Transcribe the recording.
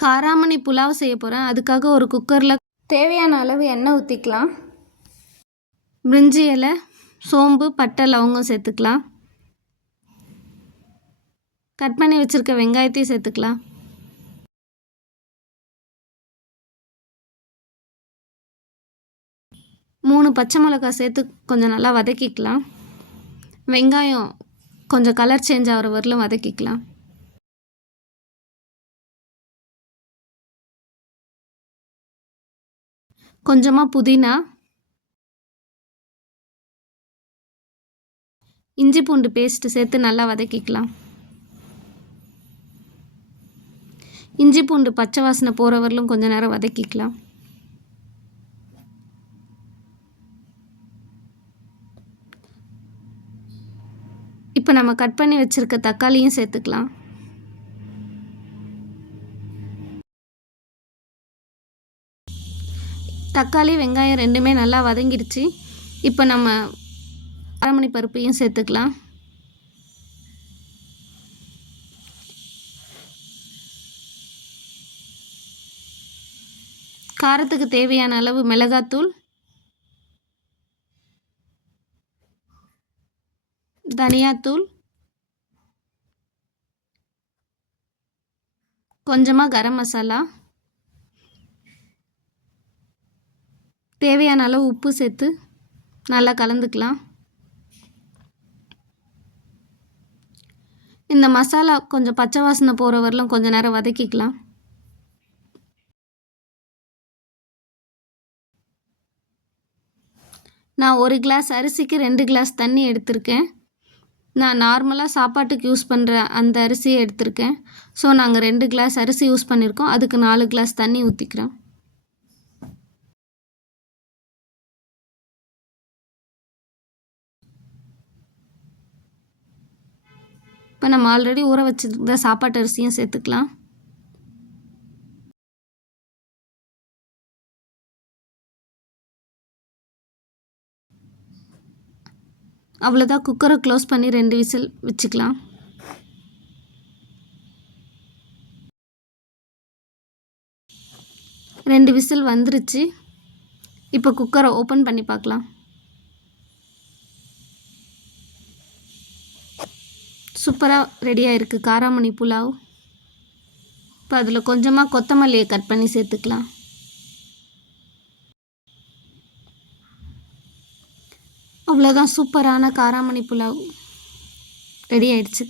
காராமணி புலாவ் செய்ய போகிறேன். அதுக்காக ஒரு குக்கரில் தேவையான அளவு எண்ணெய் ஊற்றிக்கலாம். பிரிஞ்சி இலை, சோம்பு, பட்டை, லவங்கம் சேர்த்துக்கலாம். கட் பண்ணி வச்சுருக்க வெங்காயத்தையும் சேர்த்துக்கலாம். மூணு பச்சை மிளகாய் சேர்த்து கொஞ்சம் நல்லா வதக்கிக்கலாம். வெங்காயம் கொஞ்சம் கலர் சேஞ்ச் ஆகிற வரலும் வதக்கிக்கலாம். கொஞ்சமாக புதினா, இஞ்சி பூண்டு பேஸ்ட்டு சேர்த்து நல்லா வதக்கிக்கலாம். இஞ்சி பூண்டு பச்சை வாசனை போகிற வரலும் கொஞ்சம் நேரம் வதக்கிக்கலாம். இப்போ நம்ம கட் பண்ணி வச்சுருக்க தக்காளியும் சேர்த்துக்கலாம். தக்காளி வெங்காயம் ரெண்டுமே நல்லா வதங்கிடுச்சு. இப்போ நம்ம காராமணி பருப்பையும் சேர்த்துக்கலாம். காரத்துக்கு தேவையான அளவு மிளகாத்தூள், தனியாத்தூள், கொஞ்சமாக கரம் மசாலா, தேவையான அளவு உப்பு சேர்த்து நல்லா கலந்துக்கலாம். இந்த மசாலா கொஞ்சம் பச்சை வாசனை போகிற வரலும் கொஞ்சம் நேரம் வதக்கிக்கலாம். நான் 1 கிளாஸ் அரிசிக்கு 2 கிளாஸ் தண்ணி எடுத்திருக்கேன். நான் நார்மலாக சாப்பாட்டுக்கு யூஸ் பண்ணுற அந்த அரிசியை எடுத்திருக்கேன். ஸோ நாங்கள் 2 கிளாஸ் அரிசி யூஸ் பண்ணியிருக்கோம். அதுக்கு 4 கிளாஸ் தண்ணி ஊற்றிக்கிறோம். இப்போ நம்ம ஆல்ரெடி ஊற வச்சுருந்த சாப்பாட்டு அரிசியும் சேர்த்துக்கலாம். அவ்வளோதான், குக்கரை க்ளோஸ் பண்ணி 2 விசில் வச்சுக்கலாம். ரெண்டு விசில் வந்துருச்சு. இப்போ குக்கரை ஓப்பன் பண்ணி பார்க்கலாம். சூப்பராக ரெடியாக இருக்குது காராமணி புலாவ். இப்போ அதில் கொஞ்சமாக கொத்தமல்லியை கட் பண்ணி சேர்த்துக்கலாம். அவ்வளோதான், சூப்பரான காராமணி புலாவ் ரெடி ஆயிடுச்சு.